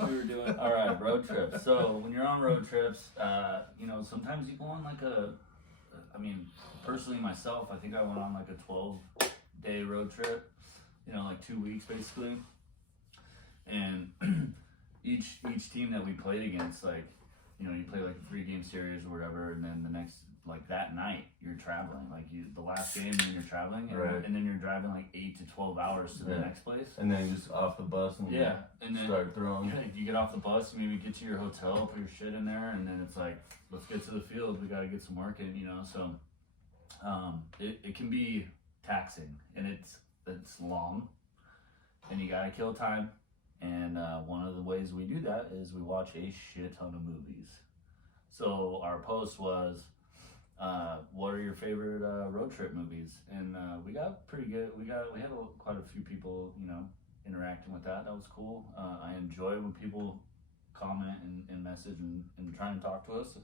we were doing. All right, road trips. So when you're on road trips, sometimes you go on like I mean, personally myself, I think I went on like a 12-day road trip. Like 2 weeks basically. And each team that we played against, like, you play like a 3-game series or whatever, and then the next, like that night, you're traveling. Like the last game, and then you're traveling, and then you're driving like 8 to 12 hours to the next place. And then just off the bus and and then start throwing. Yeah, you get off the bus, you maybe get to your hotel, put your shit in there, and then it's like, let's get to the field. We got to get some work in, So it can be taxing, and it's long, and you gotta kill time. And one of the ways we do that is we watch a shit ton of movies. So our post was, what are your favorite road trip movies? And we got pretty good. We had quite a few people, interacting with that. That was cool. I enjoy when people comment and message and try and talk to us.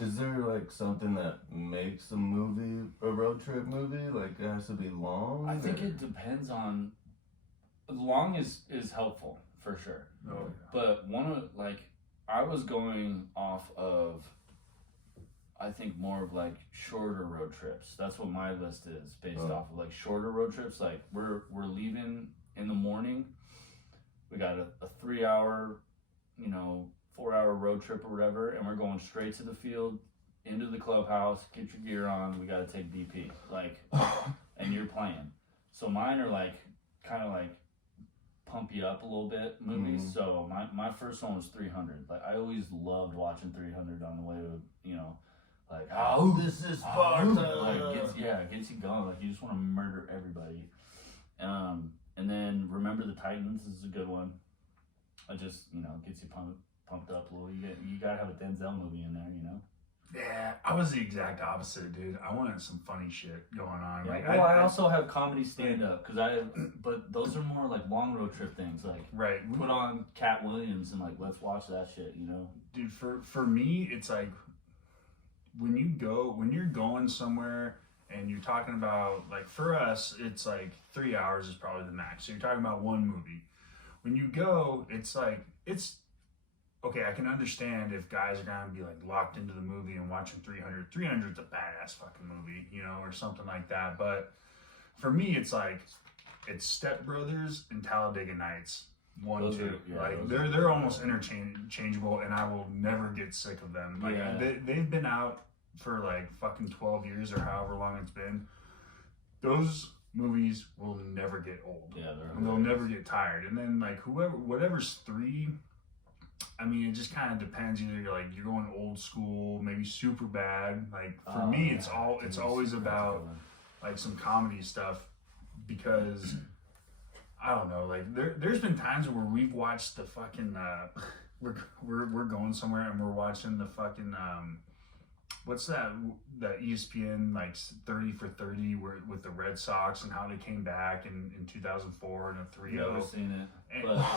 Is there like something that makes a movie a road trip movie? Like it has to be long? I think it depends on. Long is helpful for sure. Oh, yeah. But I was going off of, I think, more of like shorter road trips. That's what my list is based off of, like shorter road trips. Like we're leaving in the morning. We got a 3-hour, 4-hour road trip or whatever, and we're going straight to the field, into the clubhouse, get your gear on. We got to take BP, and you're playing. So mine are like kind of like pump you up a little bit movies. So my first one was 300. Like I always loved watching 300 on the way to, this is Sparta. Like gets you going. Like you just want to murder everybody. And then Remember the Titans is a good one. It just gets you pumped up a little. You gotta have a Denzel movie in there, Yeah, I was the exact opposite, dude. I wanted some funny shit going on. Yeah, like, I also have comedy stand up but those are more like long road trip things. Like put on Cat Williams and like let's watch that shit. Dude, for me, it's like when you're going somewhere and you're talking about, like for us, it's like 3 hours is probably the max. So you're talking about one movie. When you go, it's like okay, I can understand if guys are gonna be like locked into the movie and watching 300. 300's a badass fucking movie, or something like that. But for me, it's Step Brothers and Talladega Nights. 1, 2. They're almost interchangeable, and I will never get sick of them. Like they've been out for like fucking 12 years or however long it's been. Those movies will never get old. Yeah, they'll never get tired. And then like whatever's 3. I mean, it just kind of depends. Either you're going old school, maybe super bad. Like for me, it's always about like some comedy stuff, because I don't know. Like there's been times where we've watched the fucking we're going somewhere and we're watching the fucking what's that ESPN like 30 for 30 with the Red Sox and how they came back in 2004 and a 3-0. Never seen it.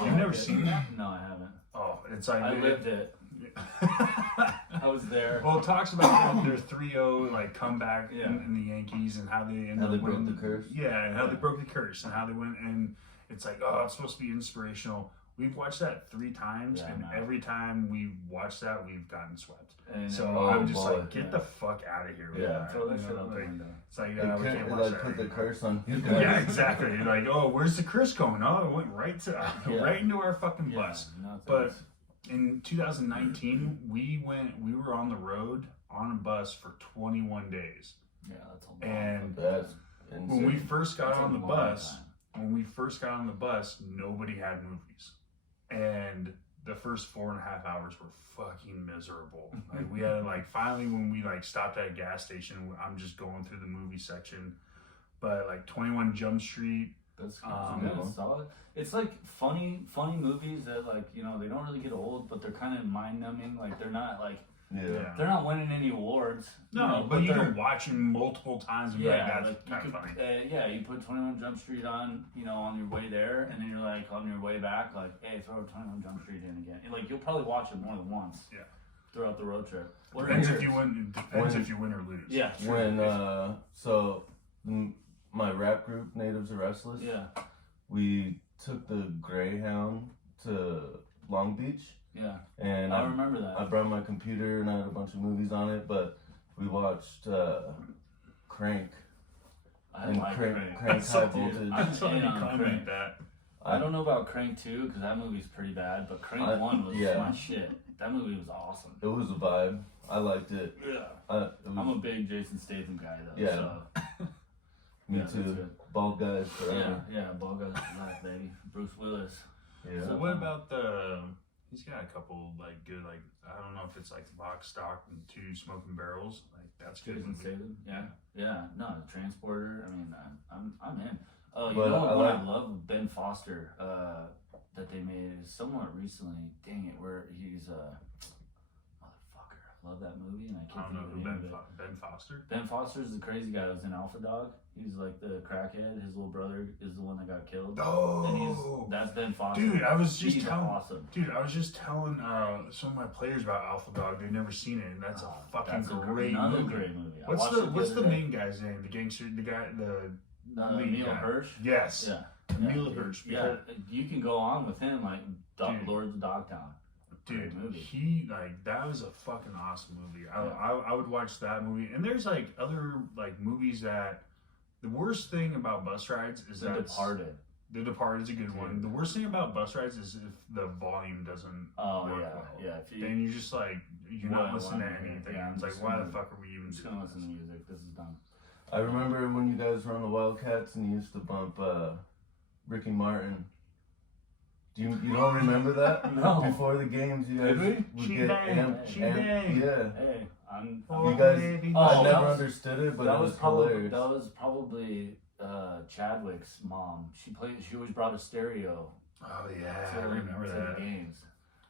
You've never seen that? No, I haven't. Oh, it's like I lived it. I was there. Well, it talks about their 3-0 like comeback in the Yankees and how they ended up broke the curse. Yeah, and how they broke the curse and how they went, and it's like, oh, it's supposed to be inspirational. We've watched that 3 times, every time we've watched that, we've gotten swept. And so I'm just like, get the fuck out of here with that. Throw that shit out the window. It's like, we can't watch that. Put the curse on you. Yeah, exactly. Like, oh, where's the curse going? Oh, it went right into our fucking bus. But in 2019, we were on the road on a bus for 21 days. Yeah, that's a lot. And that's insane. when we first got on the bus, nobody had movies. And the first 4.5 hours were fucking miserable. Like we had finally when we stopped at a gas station, I'm just going through the movie section. But 21 Jump Street. That's solid. It's like funny movies that they don't really get old, but they're kind of mind numbing. Like they're not they're not winning any awards. No, but you can watch them multiple times and that's kind of funny. You put 21 Jump Street on, on your way there, and then you're on your way back, hey, throw 21 Jump Street in again. And, you'll probably watch it more than once. Yeah. Throughout the road trip. Depends if you win or lose. Yeah. When my rap group, Natives Are Restless. Yeah. We took the Greyhound to Long Beach, Yeah, and I remember that. I brought my computer and I had a bunch of movies on it, but we watched Crank. I and like Crank Crank. High So, Voltage. I'm That's funny in you on comment Crank. that. I don't know about Crank 2 because that movie's pretty bad, but Crank 1 was yeah. my shit. That movie was awesome. It was a vibe. I liked it. Yeah. It was, I'm a big Jason Statham guy though. Yeah. So. me yeah, that's too. good. Bald guys Yeah, forever. yeah, Ball Guys Life, baby. Bruce Willis. Yeah. So what about the? He's got a couple like good like I don't know if it's like Lock, Stock, and Two Smoking Barrels. Like that's good. Jason movie. Statham. Yeah. No, the Transporter. I mean, I'm in. Oh, you But know I what like- I love? Ben Foster. That they made somewhat recently. Dang it, where he's motherfucker. I love that movie, and I I can't don't know think who of the name of it. Ben Foster. Ben Foster's the crazy guy that was in Alpha Dog. He's like the crackhead. His little brother is the one that got killed. Oh, That's Ben Foster. dude, I was just He's telling. awesome. Dude, I was just telling some of my players about Alpha Dog. They've never seen it, and that's a fucking That's great another movie. great movie. I What's watched the it What's the other day. main guy's name? The gangster, the guy, the lead Neil guy. Hirsch. Yes, Yeah. Emil Hirsch. Yeah, you can go on with him like Dude. Lords of Dogtown. Dude, Great movie. he like that was a fucking awesome movie. Yeah. I would watch that movie. And there's like other like movies that the worst thing about bus rides is The that Departed. The Departed is a good Dude. one. The worst thing about bus rides is if the volume doesn't Oh work yeah, well. yeah. If you, Then you're just like you're What not I listening to want to hear. anything. Yeah, I'm It's like just why the gonna- fuck are we even I'm just doing gonna listen to this? music. This is dumb. I remember when you guys were on the Wildcats and you used to bump Ricky Martin. You don't remember that? No. Before the games, you guys Did would She get bang, amped. she bang. Yeah. Hey, I'm. Oh, You guys- baby. Oh, I that never was- understood it, but that it was was probably hilarious. Chadwick's mom. She always brought a stereo. Oh yeah, to, I remember to that. the games.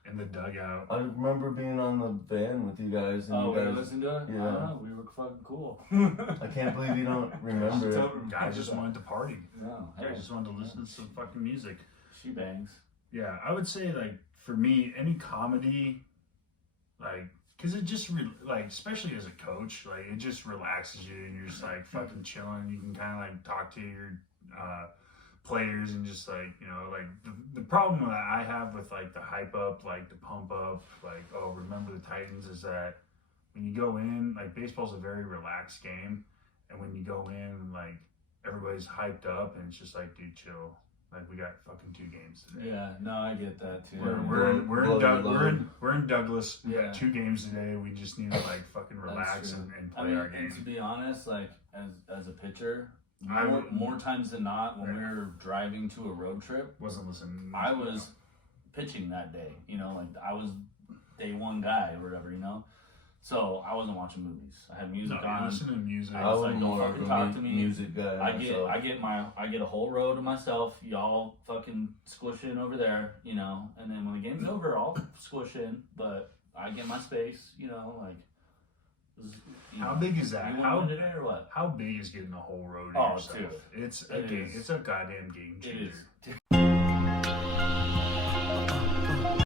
In the dugout. I remember being on the van with you guys, and Oh, you we were guys. listening to it. yeah. I don't know. We were fucking cool. I can't believe you don't remember it. Guys just wanted to party. No, hey, Guys just wanted to listen to some fucking music. she bangs. Yeah, I would say like for me, any comedy, like, cause it just like, especially as a coach, like it just relaxes you and you're just like fucking chilling. You can kind of like talk to your players and just like like the problem that I have with like the hype up, like the pump up, like oh remember the Titans is that when you go in like baseball's a very relaxed game, and when you go in like everybody's hyped up and it's just like dude chill. Like we got fucking 2 games today. Yeah, no, I get that too. We're in Douglas. We Yeah. got 2 games today. We just need to like fucking That's relax true. and I play mean, our and to game. be honest, like as a pitcher, I more, would- more times than not, when Right. we were driving to a road trip, Wasn't listening. I was pitching that day. Like I was day one guy or whatever. So I wasn't watching movies. I had music no, on. listen to music. I I was was like, don't more fucking of talk a to me. music guy. myself. I get a whole row to myself. Y'all fucking squish in over there, and then when the game's over, I'll squish in. But I get my space, like. How big is that? You How wanted it or what? how big is getting the whole road to Oh, yourself? dude. It's a It game. is. It's a goddamn game It changer. is.